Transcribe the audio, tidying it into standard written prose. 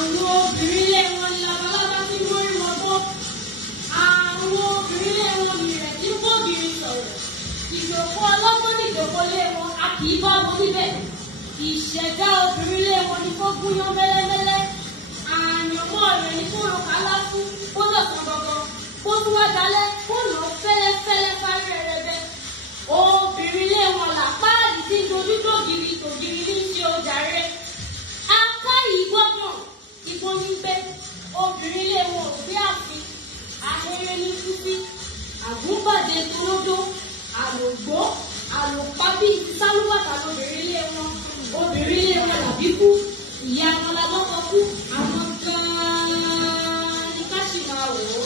àwọn obìnrin lé wọn ní labalábá tí wọ́n rí wọn bọ́. Àwọn obìnrin lé wọn ní rẹ̀ tí kò bìrì sọ̀rọ̀. Ìjòkó ọlọ́gbọ́n ní ìjòkó lé wọn, a kì í bá wọn níbẹ̀. Ìṣẹ̀dá obìnrin lé wọn ní kó gúnyán mẹ́lẹ́mẹ́lẹ́. Àyànmọ́ rẹ̀ ní kó ro kálá fún, kó lọ̀sán gbọ̀ngàn, kó tún wá dalẹ̀, kó lọ fẹ́lẹ́fẹ́lẹ́ parí rẹ̀rẹ̀bẹ̀. Obìnrin lé wọn làpáàdì tí dojú tògiri tògiri ní ṣe ọjà rẹ̀. Aká yìí gbọ́dọ̀ ìbọn ní pé obìnrin lé wọn ò gbé àfin. Ahéré ní fífí, àgúnbàdé tolódó, àlògbó, àlòpá bíi ti sálúbàtà lóbìnrin lé wọn. Obìnrin lé wọn làbí kú, ìyá wọn la lọ́kọ kú, àwọn gan-an ní ká sì máa wò ó.